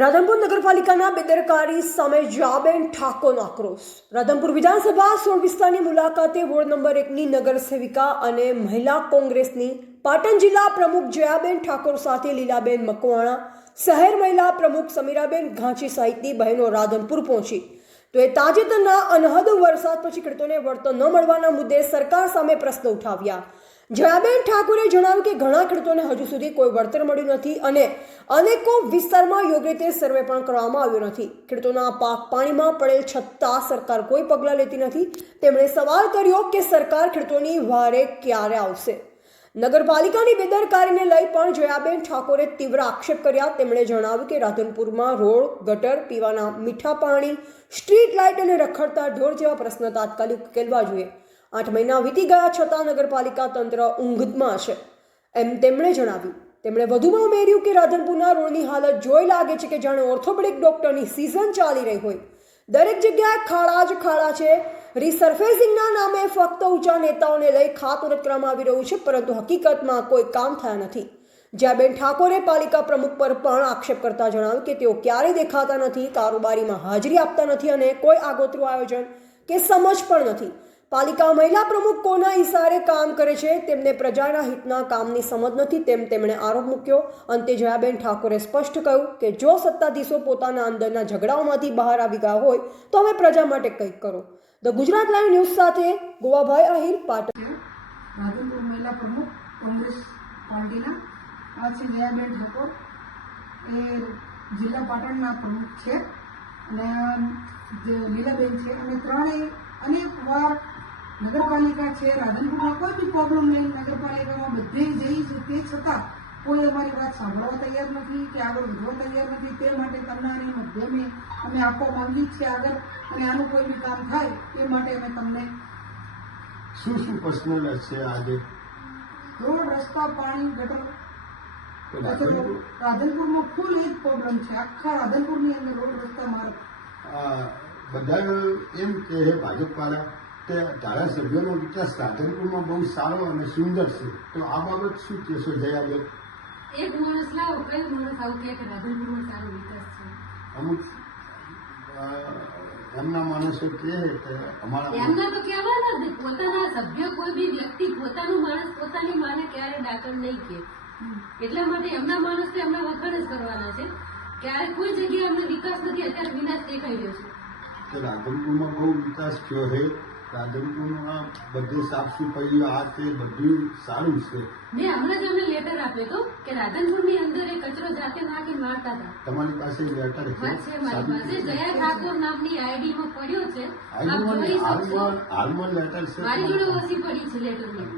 રાધનપુર નગરપાલિકાના બેદરકારી સામે જાબેન ઠાકોરનો આક્રોશ. રાધનપુર વિધાનસભા સોળ વિસ્તારની મુલાકાતે વોર્ડ નંબર એકની નગર સેવિકા અને મહિલા કોંગ્રેસની પાટણ જિલ્લા પ્રમુખ જયાબેન ઠાકોર સાથે લીલાબેન મકવાણા, શહેર મહિલા પ્રમુખ સમીરાબેન ઘાંચી સહિતની બહેનો રાધનપુર પહોંચી. તો એ તાજેતરના અનહદ વરસાદ પછી ખેડૂતોને વળતર ન મળવાના મુદ્દે સરકાર સામે પ્રશ્ન ઉઠાવ્યા. જયાબેન ઠાકોરે જણાવ્યું કે ઘણા ખેડૂતોને હજુ સુધી કોઈ વળતર મળ્યું નથી અને અનેકો વિસ્તારમાં યોગ્ય રીતે સર્વે પણ કરવામાં આવ્યો નથી. ખેડૂતોના પાક પાણીમાં પડેલ છતાં સરકાર કોઈ પગલાં લેતી નથી. તેમણે સવાલ કર્યો કે સરકાર ખેડૂતોની વારે ક્યારે આવશે? નગરપાલિકાની બેદરકારીને લઈ પણ જયાબેન ઠાકોરે તીવ્ર આક્ષેપ કર્યા. તેમણે જણાવ્યું કે રાધનપુરમાં રોડ, ગટર, પીવાના મીઠા પાણી, સ્ટ્રીટ લાઇટ અને રખડતા ઢોર જેવા પ્રશ્ન તાત્કાલિક ઉકેલવા જોઈએ. આઠ મહિના વીતી ગયા છતાં નગરપાલિકા તંત્ર ઊંઘમાં છે. એમ તેમણે જણાવ્યું. તેમણે વધુમાં ઉમેર્યું કે રાધનપુરના રોડની હાલત જોઈ લાગે છે કે જાણે ઓર્થોપેડિક ડોક્ટરની સિઝન ચાલી રહી હોય. દરેક જગ્યાએ ખાડા જ ખાડા છે. રિસર્ફેસિંગના નામે ફક્ત ઊંચા નેતાઓને લઈ ખાતમુહૂર્ત કરવામાં આવી રહ્યું છે, પરંતુ હકીકતમાં કોઈ કામ થયા નથી. જ્યાં બેન ઠાકોરે પાલિકા પ્રમુખ પર પણ આક્ષેપ કરતા જણાવ્યું કે તેઓ ક્યારેય દેખાતા નથી, કારોબારીમાં હાજરી આપતા નથી અને કોઈ આગોતરું આયોજન કે સમજ પણ નથી. પાલિકા મહિલા પ્રમુખ કોના ઇશારે કામ કરે છે, તેમને પ્રજાના હિતના કામની સમજ નથી તેમ તેમણે આરોપ મૂક્યો. અંતે જયાબેન ઠાકોરે સ્પષ્ટ કહ્યું કે જો સત્તાધીશો પોતાના અંદરના ઝઘડાઓમાંથી બહાર આવી ગયા હોય, તો હવે પ્રજા માટે કંઈક કરો. ધ ગુજરાત લાઈવ ન્યૂઝ સાથે ગોવાભાઈ આહિર પાટણ રાધનપુર મહિલા પ્રમુખ, કોંગ્રેસ પાર્ટીના. આ છે જયાબેન ઠાકોર. એ જિલ્લા પાટણના પ્રમુખ છે. અને લીલાબેન છે. અને ત્રણેય અનેક વાર નગરપાલિકા છે રાધનપુરમાં કોઈ બી પ્રોબ્લેમ નહીં. નગરપાલિકામાં બધે જઈ છે તે છતાં કોઈ અમારી વાત સાંભળવા તૈયાર નથી કે આગળ વધવા તૈયાર નથી. તે માટે તમારી મધ્યમે અમે આપવા માંગીએ છીએ આગળ અને આનું કોઈ બી કામ થાય એ માટે અમે તમને શું શું પર્સનલ છે આજે રોડ રસ્તા પાણી ગટર. રાધનપુરમાં ફૂલ એ જ પ્રોબ્લેમ છે. આખા રાધનપુરની અંદર રોડ રસ્તા માર્ગ. બધા એમ કે ભાજપ ભાજપવાળા કે ધારાસભ્યનો વિકાસ રાધનપુરમાં બહુ સારો અને સુંદર છે. તો આ બાબત શું કહેશો જયાબેન? એક માણસ લાવો કયો માણસ આવું કહે કે રાધનપુરમાં સારો વિકાસ છે. અમુક એમના માણસો કે અમારા એમના તો કહેવાના જ પોતાના સભ્ય કોઈ બી વ્યક્તિ પોતાનું માણસ પોતાની માને ક્યારે ડાકર નહીં કે એટલા માટે એમના માણસ તો એમના વખાણ જ કરવાના છે. ક્યારે કોઈ જગ્યાએ અમને વિકાસ નથી અત્યારે વિનાશ દેખાઈ રહ્યો છે. રાધનપુરમાં બહુ વિકાસ થયો છે. રાધનપુરમાં બધે સાફ સફાઈ આ તે બધું સારું છે. મેં હમણાં જ અમને લેટર આપ્યો હતો કે રાધનપુરની અંદર એ કચરો જાતે નાખી મારતા હતા. તમારી પાસે લેટર છે? મારી પાસે જયા ઠાકોર નામની આઈડી પડ્યો છે. આપ જોઈ શકશો. હાલમાં હાલમાં લેટર છે મારી જોડે ઓછી પડી છે લેટરની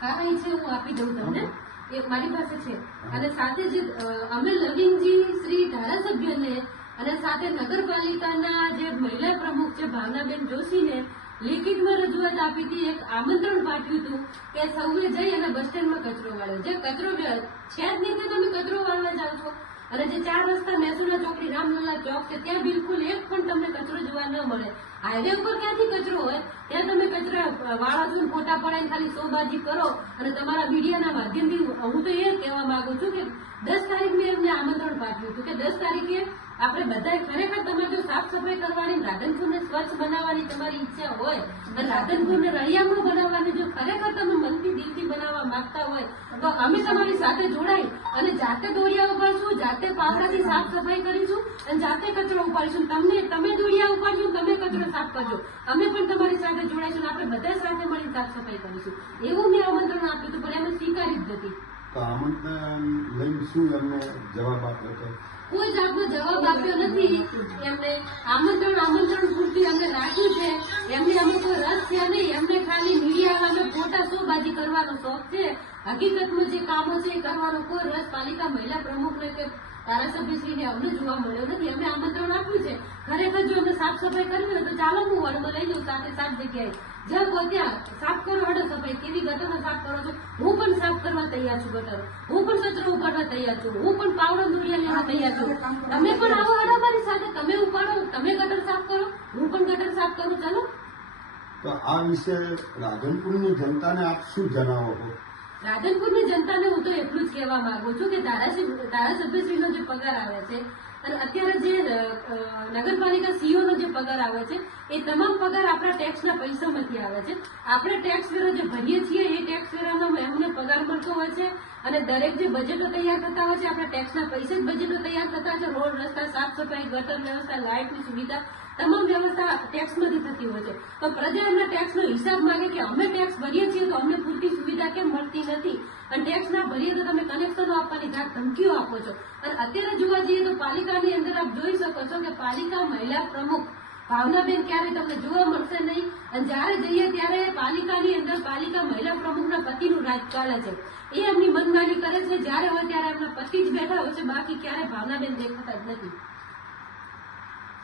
હા એ છે હું આપી દઉં તમને. એ મારી પાસે છે. અને સાથે જે અમે લવિંગજી શ્રી ધારાસભ્યને અને સાથે નગરપાલિકાના જે મહિલા પ્રમુખ છે, ભાવનાબેન જોશીને લેખિતમાં રજૂઆત આપી હતી, એક આમંત્રણ પાઠવ્યું હતું કે સૌએ જઈ અને બસ સ્ટેન્ડમાં કચરો વાળ્યો. જે કચરો છે જ નહીં તમે કચરો વાળવા જાઓ છો. અને જે ચાર રસ્તા મહેસુલા ચોકડી રામલલા ચોક છે, ત્યાં બિલકુલ એક પણ તમને કચરો જોવા ન મળે. હાઈવે ઉપર ક્યાંથી કચરો હોય, ત્યાં તમે કચરા વાળા છો ફોટા પડાઈને ખાલી સોબાજી કરો. અને તમારા મીડિયાના માધ્યમથી હું તો એ કહેવા માંગુ છું કે દસ તારીખ મેં એમને આમંત્રણ પાઠવ્યું હતું કે દસ તારીખે આપણે બધાએ ખરેખર તમારે જો સાફ સફાઈ કરવાની, રાધનપુરને સ્વચ્છ બનાવવાની તમારી ઈચ્છા હોય, તો રાધનપુરને રળિયામણું બનાવવાની જો ખરેખર તમે મનથી દિલથી બનાવવા માંગતા હોય, તો અમે તમારી સાથે જોડાઈ અને જાતે દોરિયા ઉપાડશું, જાતે પાવડાથી સાફ સફાઈ કરીશું અને જાતે કચરો ઉપાડીશું. તમને, તમે દોરિયા ઉપાડશો તમે કચરો સાફ કરજો. અમે પણ તમારી સાથે જોડાઈશું આપણે બધા સાથે મળીને સાફ સફાઈ કરીશું. એવું મેં આમંત્રણ આપ્યું હતું, પણ એમને સ્વીકારી જ નથી. આમંત્રણ લઈને શું એમને જવાબ આપ્યો હતો? કોઈ જાતનો જવાબ આપ્યો નથી. એમને આમંત્રણ આમંત્રણ પૂરતી અમને રાખ્યું છે. એમને અમે કોઈ રસ છે નહીં. એમને ખાલી મીડિયાવાળાને ફોટા શોબાજી કરવાનો શોખ છે. હકીકતમાં જે કામો છે એ કરવાનો કોઈ રસ પાલિકા મહિલા પ્રમુખને કે ધારાસભ્યશ્રીને અમને જોવા મળ્યો નથી. એમને આમંત્રણ આપ્યું છે ખરેખર જો અમને સાફ સફાઈ કરવી હોય તો ચાલો હું હળદો લઈ જાઉં સાથે સાત જગ્યાએ. જ્યાં કોઈ ત્યાં સાફ કરો હડો સફાઈ. કેવી ગટરો સાફ કરો છો? હું પણ સાફ કરવા તૈયાર છું ગટરો. હું પણ કચરો ઉપાડવા તૈયાર છું. હું પણ પાવડો દુરિયા લેવા તૈયાર છું. તમે પણ આવો હડો મારી સાથે. તમે ઉપાડો તમે ગટર સાફ કરો. હું પણ ગટર સાફ કરું. ચાલો. તો આ વિશે રાધનપુરની જનતાને આપ શું જણાવો છો? રાધનપુરની જનતાને હું તો એટલું જ કહેવા માંગુ છું કે ધારાસભ્ય ધારાસભ્યશ્રીનો જે પગાર આવે છે અને અત્યારે જે નગરપાલિકા સીઓનો જે પગાર આવે છે, એ તમામ પગાર આપણા ટેક્સના પૈસામાંથી આવે છે. આપણે ટેક્સ વેરો જે ભરીએ છીએ, એ ટેક્સ વેરાનો એમને પગાર મળતો હોય છે અને દરેક જે બજેટો તૈયાર થતા હોય છે, આપણા ટેક્સના પૈસે જ બજેટો તૈયાર થતા છે. રોડ રસ્તા, સાફ સફાઈ, ગટર વ્યવસ્થા, લાઇટની સુવિધા તમામ વ્યવસ્થા ટેક્સમાંથી થતી હોય છે. તો પ્રજા એમના ટેક્સનો હિસાબ માંગે કે અમે ટેક્સ ભરીએ છીએ તો અમને પૂરતી સુવિધા કેમ મળતી નથી? અને ટેક્સ ના ભરીએ તો તમે કનેક્શનો આપવાની જાત ધમકીઓ આપો છો. અને અત્યારે જોવા જઈએ તો પાલિકાની અંદર આપ જોઈ શકો છો કે પાલિકા મહિલા પ્રમુખ ભાવનાબેન ક્યારે તમને જોવા મળશે નહીં. અને જ્યારે જઈએ ત્યારે પાલિકાની અંદર પાલિકા મહિલા પ્રમુખના પતિનું રાજ ચાલે છે. એ એમની મનમાની કરે છે. જ્યારે હોય ત્યારે એમના પતિ જ બેઠા હોય છે. બાકી ક્યારે ભાવનાબેન દેખાતા જ નથી.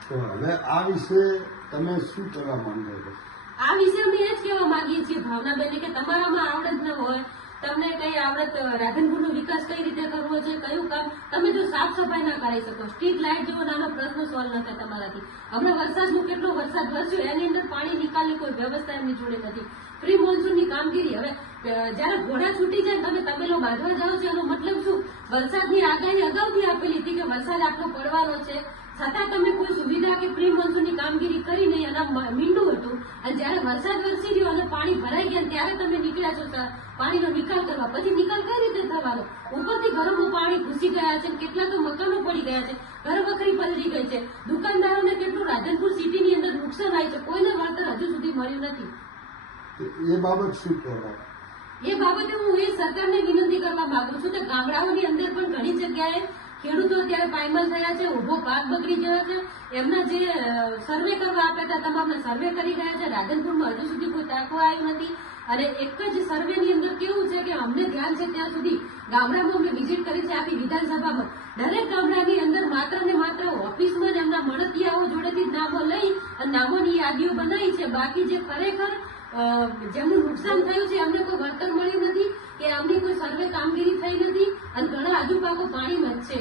હવે આ વિશે તમે શું કરવા માંગો છો? આ વિશે અમે એ જ કહેવા માંગીએ છીએ ભાવનાબેન કે તમારામાં આવડત ન હોય, તમને કઈ આવડત, રાધનપુરનો વિકાસ કઈ રીતે કરવો છે, કયું કામ, તમે જો સાફ સફાઈ ના કરાવી શકો. સ્ટ્રીટ લાઇટ જેવો નાનો પ્રશ્ન સોલ્વ ન થાય તમારાથી. હમણાં વરસાદનો કેટલો વરસાદ વરસ્યો, એની અંદર પાણી નિકાલની કોઈ વ્યવસ્થા એમની જોડે નથી. પ્રી મોન્સૂનની કામગીરી, હવે જયારે જ્યારે ઘોડા છૂટી જાય તમે તબેલો બાંધવા જાઓ છો, એનો મતલબ શું? વરસાદની આગાહી અગાઉથી આપેલી હતી કે વરસાદ આટલો પડવાનો છે. છતાં તમે કોઈ સુવિધા કે પ્રી મોન્સૂનની કામગીરી કરી નહીં અને મીંડું હતું. અને જ્યારે વરસાદ વરસી ગયો અને પાણી ભરાઈ ગયા ત્યારે તમે નીકળ્યા છો પાણીનો નિકાલ કરવા. પછી નિકાલ કઈ રીતે થવાનો? ઉપરથી ઘરોમાં પાણી ઘૂસી ગયા છે કેટલા તો મકાનો પડી ગયા છે ઘર વખરી પલળી ગઈ છે. દુકાનદારોને કેટલું રાધનપુર સિટીની અંદર નુકસાન આવ્યું છે કોઈને વળતર હજુ સુધી મળ્યું નથી. એ બાબત શું કહેવાય? એ બાબતે હું એ સરકારને વિનંતી કરવા માંગુ છું કે ગામડાઓની અંદર પણ ઘણી જગ્યાએ ખેડૂતો અત્યારે પાયમાલ થયા છે ઊભો પાક બગડી ગયો છે. એમના જે સર્વે કરવા આપ્યા હતા તમામને સર્વે કરી ગયા છે. રાધનપુરમાં હજુ સુધી કોઈ તાકો આવ્યું નથી. અને એક જ સર્વેની અંદર કેવું છે કે અમને ધ્યાન છે ત્યાં સુધી ગામડામાં અમે વિઝિટ કરી છે આપી વિધાનસભામાં. દરેક ગામડાની અંદર માત્ર ને માત્ર ઓફિસમાં જ એમના મળતિયાઓ જોડેથી નામો લઈ અને નામોની યાદીઓ બનાવી છે. બાકી જે ખરેખર જેમનું નુકસાન થયું છે, એમને કોઈ વળતર મળ્યું નથી કે એમની કોઈ સર્વે કામગીરી થઈ નથી અને ઘણા હજુ પાકો પાણીમાં જ છે